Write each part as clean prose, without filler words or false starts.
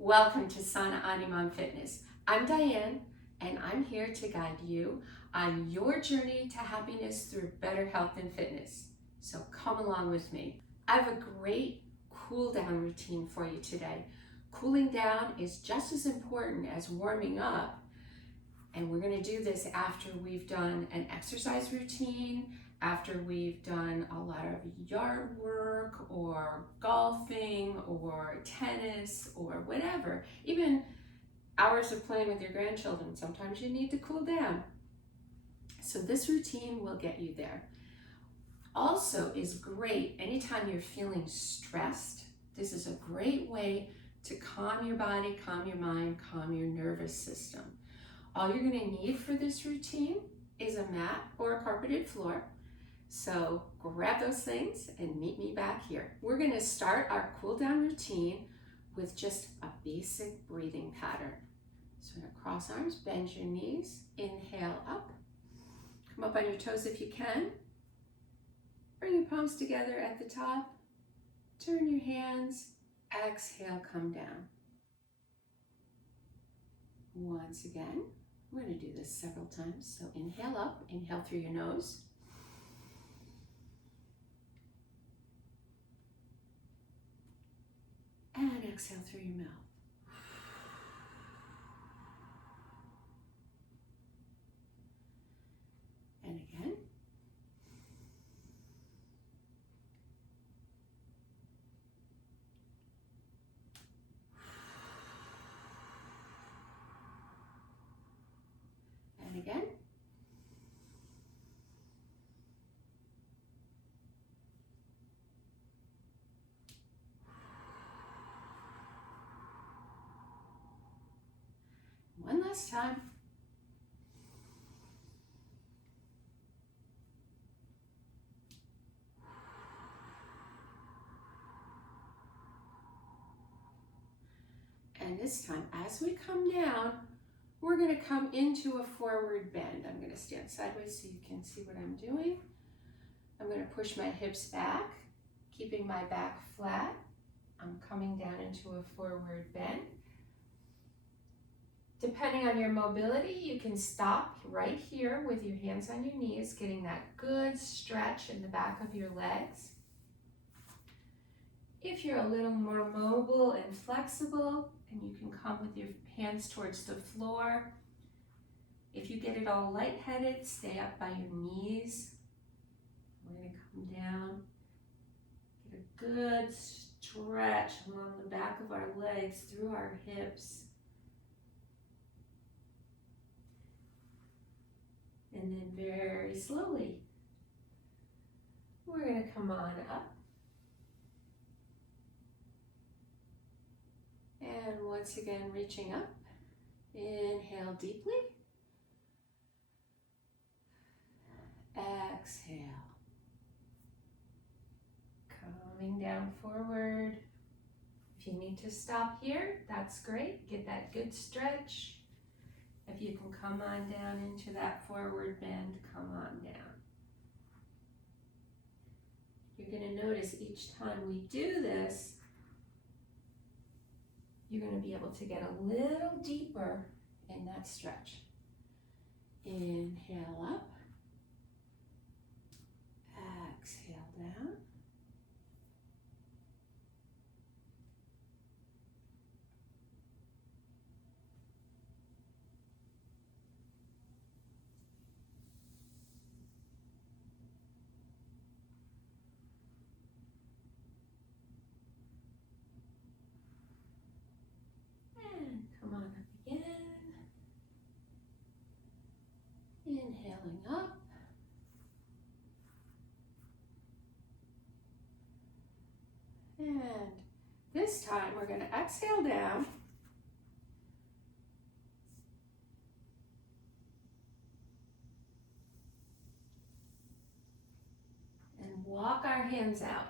Welcome to Sana Animan Fitness. I'm Diane, and I'm here to guide you on your journey to happiness through better health and fitness. So come along with me. I have a great cool down routine for you today. Cooling down is just as important as warming up, and we're going to do this after we've done an exercise routine, after we've done a lot of yard work or golfing or tennis or whatever, even hours of playing with your grandchildren. Sometimes you need to cool down. So this routine will get you there. Also is great anytime you're feeling stressed. This is a great way to calm your body, calm your mind, calm your nervous system. All you're going to need for this routine is a mat or a carpeted floor. So grab those things and meet me back here. We're going to start our cool down routine with just a basic breathing pattern. So we're going to cross arms, bend your knees, inhale up. Come up on your toes if you can. Bring your palms together at the top. Turn your hands. Exhale, come down. Once again, we're going to do this several times. So inhale up, inhale through your nose. And exhale through your mouth. And again. And again. One last time. And this time, as we come down, we're going to come into a forward bend. I'm going to stand sideways so you can see what I'm doing. I'm going to push my hips back, keeping my back flat. I'm coming down into a forward bend. Depending on your mobility, you can stop right here with your hands on your knees, getting that good stretch in the back of your legs. If you're a little more mobile and flexible, and you can come with your hands towards the floor. If you get it all lightheaded, stay up by your knees. We're going to come down, get a good stretch along the back of our legs, through our hips. And then very slowly, we're going to come on up. And once again, reaching up. Inhale deeply. Exhale. Coming down forward. If you need to stop here, that's great. Get that good stretch. If you can come on down into that forward bend, come on down. You're going to notice each time we do this, you're going to be able to get a little deeper in that stretch. Inhale up. Exhale down. Come on up again. Inhaling up. And this time we're going to exhale down. And walk our hands out.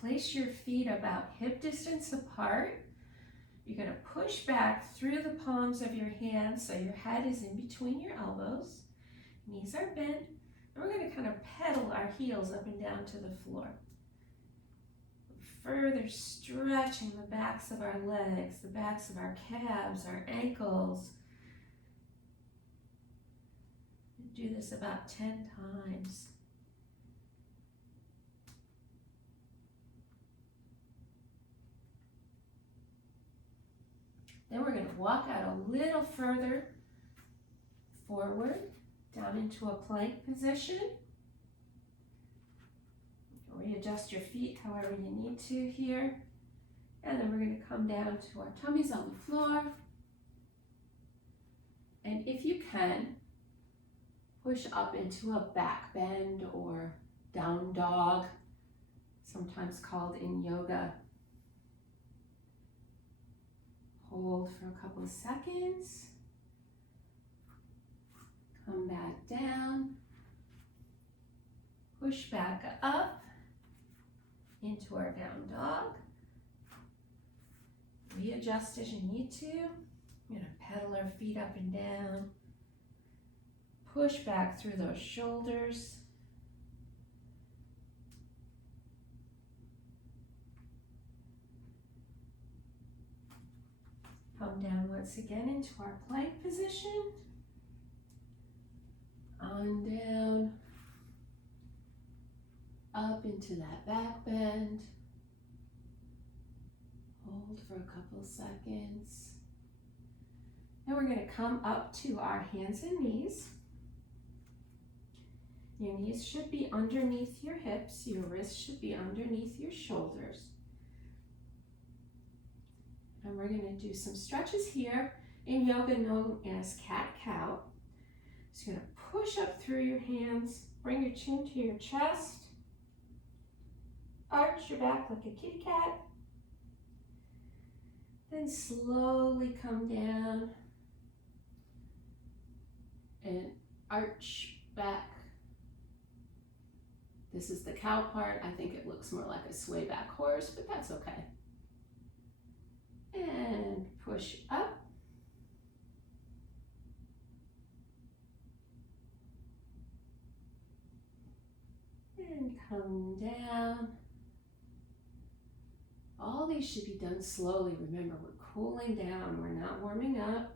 Place your feet about hip distance apart. You're going to push back through the palms of your hands so your head is in between your elbows. Knees are bent. And we're going to kind of pedal our heels up and down to the floor. Further stretching the backs of our legs, the backs of our calves, our ankles. Do this about 10 times. Then we're going to walk out a little further forward, down into a plank position. Readjust your feet however you need to here. And then we're going to come down to our tummies on the floor. And if you can, push up into a back bend or down dog, sometimes called in yoga. Hold for a couple of seconds. Come back down. Push back up into our down dog. Readjust as you need to. We're going to pedal our feet up and down. Push back through those shoulders. Come down once again into our plank position. On down. Up into that back bend. Hold for a couple seconds. Now we're going to come up to our hands and knees. Your knees should be underneath your hips. Your wrists should be underneath your shoulders. And we're going to do some stretches here in yoga known as CatCow. So you're going to push up through your hands, bring your chin to your chest, arch your back like a kitty cat, then slowly come down and arch back. This is the cow part. I think it looks more like a sway back horse, but that's okay. And push up. And come down. All these should be done slowly. Remember, we're cooling down. We're not warming up.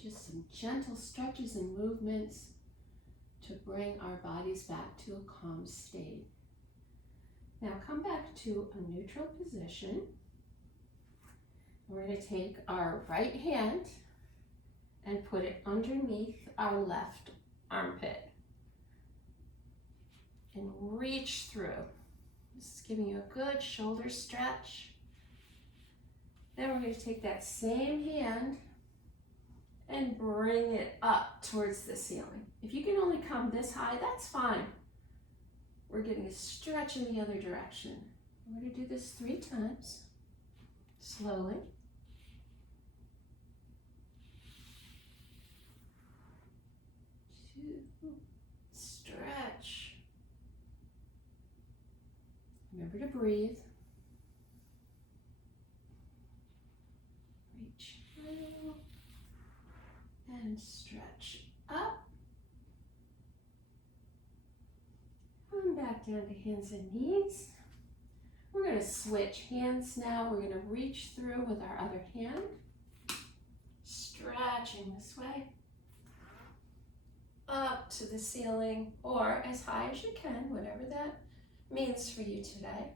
Just some gentle stretches and movements to bring our bodies back to a calm state. Now come back to a neutral position. We're going to take our right hand and put it underneath our left armpit. And reach through. This is giving you a good shoulder stretch. Then we're going to take that same hand and bring it up towards the ceiling. If you can only come this high, that's fine. We're getting a stretch in the other direction. We're going to do this 3 times, slowly. 2, stretch. Remember to breathe. Reach through and stretch up. Come back down to hands and knees. We're going to switch hands now. We're going to reach through with our other hand. Stretching this way. Up to the ceiling or as high as you can, whatever that means for you today.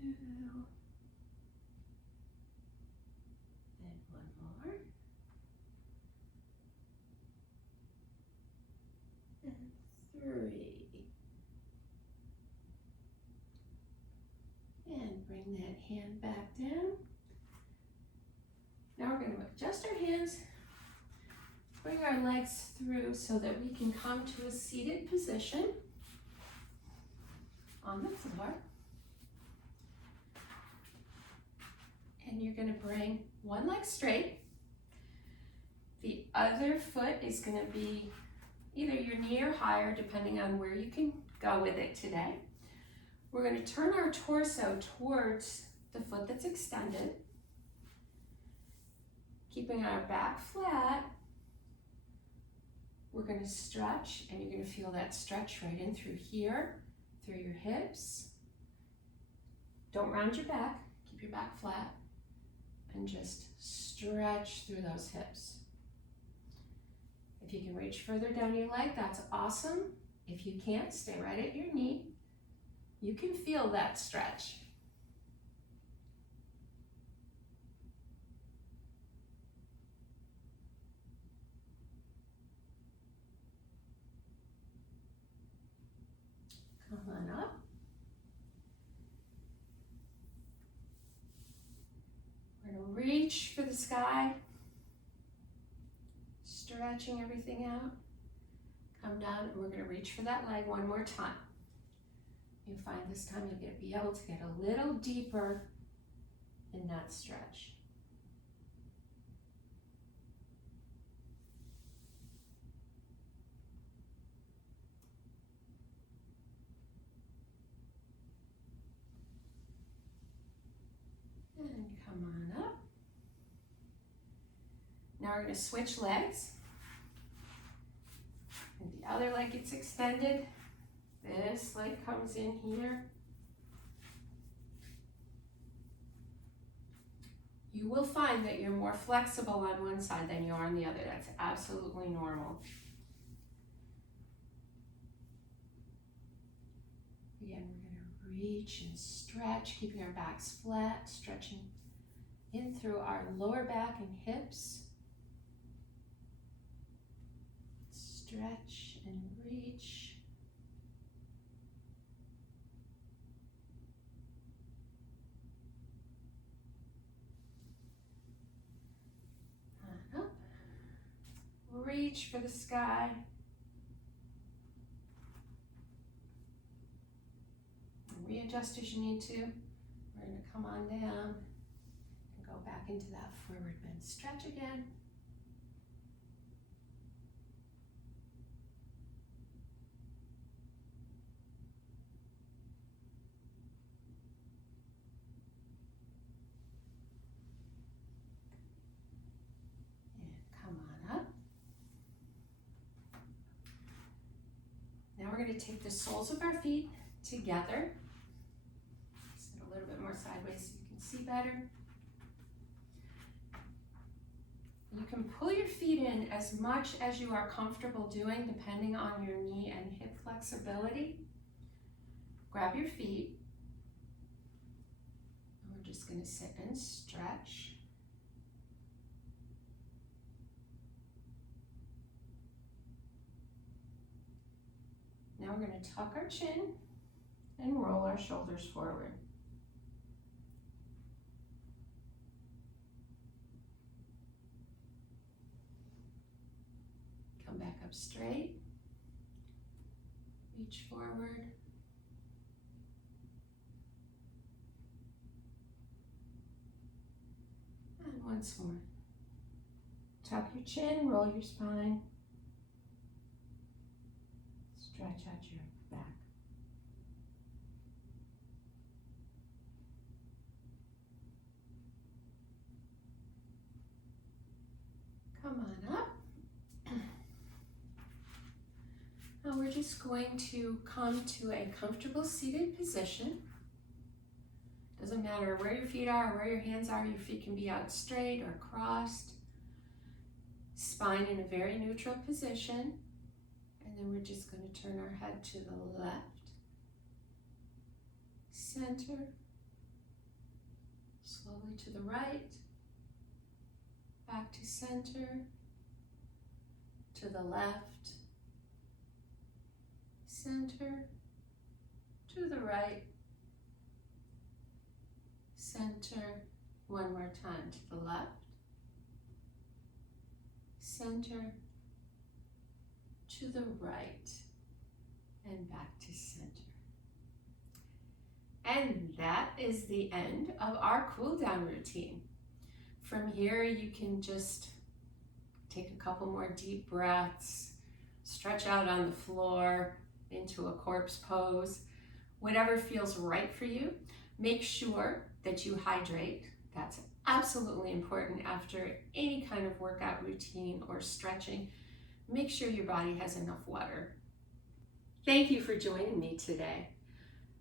2. Then 1 more. And 3. And bring that hand back down. Now we're going to adjust our hands, bring our legs through so that we can come to a seated position on the floor. And you're going to bring one leg straight. The other foot is going to be either your knee or higher, depending on where you can go with it today. We're going to turn our torso towards the foot that's extended, keeping our back flat. We're going to stretch, and you're going to feel that stretch right in through here, through your hips. Don't round your back, keep your back flat, and just stretch through those hips. If you can reach further down your leg, that's awesome. If you can't, stay right at your knee. You can feel that stretch. Come on up. We're going to reach for the sky, stretching everything out. Come down, and we're going to reach for that leg one more time. You'll find this time you'll be able to get a little deeper in that stretch. And come on up. Now we're going to switch legs. And the other leg gets extended. This leg comes in here. You will find that you're more flexible on one side than you are on the other. That's absolutely normal. Again, we're going to reach and stretch, keeping our backs flat, stretching in through our lower back and hips. Stretch and reach. Up. Reach for the sky. Readjust as you need to. We're going to come on down and go back into that forward bend stretch again. We're going to take the soles of our feet together. Sit a little bit more sideways so you can see better. You can pull your feet in as much as you are comfortable doing, depending on your knee and hip flexibility. Grab your feet. And we're just going to sit and stretch. Now we're going to tuck our chin and roll our shoulders forward. Come back up straight. Reach forward. And once more. Tuck your chin, roll your spine. Stretch out your back. Come on up. Now we're just going to come to a comfortable seated position. Doesn't matter where your feet are or where your hands are, your feet can be out straight or crossed. Spine in a very neutral position. And then we're just going to turn our head to the left, center, slowly to the right, back to center, to the left, center, to the right, center, one more time, to the left, center, to the right, and back to center. And that is the end of our cool down routine. From here, you can just take a couple more deep breaths, stretch out on the floor into a corpse pose, Whatever feels right for you. Make sure that you hydrate. That's absolutely important after any kind of workout routine or stretching. Make sure your body has enough water. Thank you for joining me today.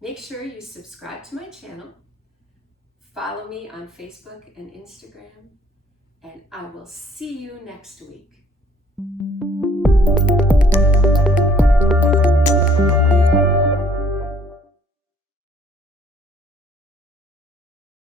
Make sure you subscribe to my channel, follow me on Facebook and Instagram, and I will see you next week.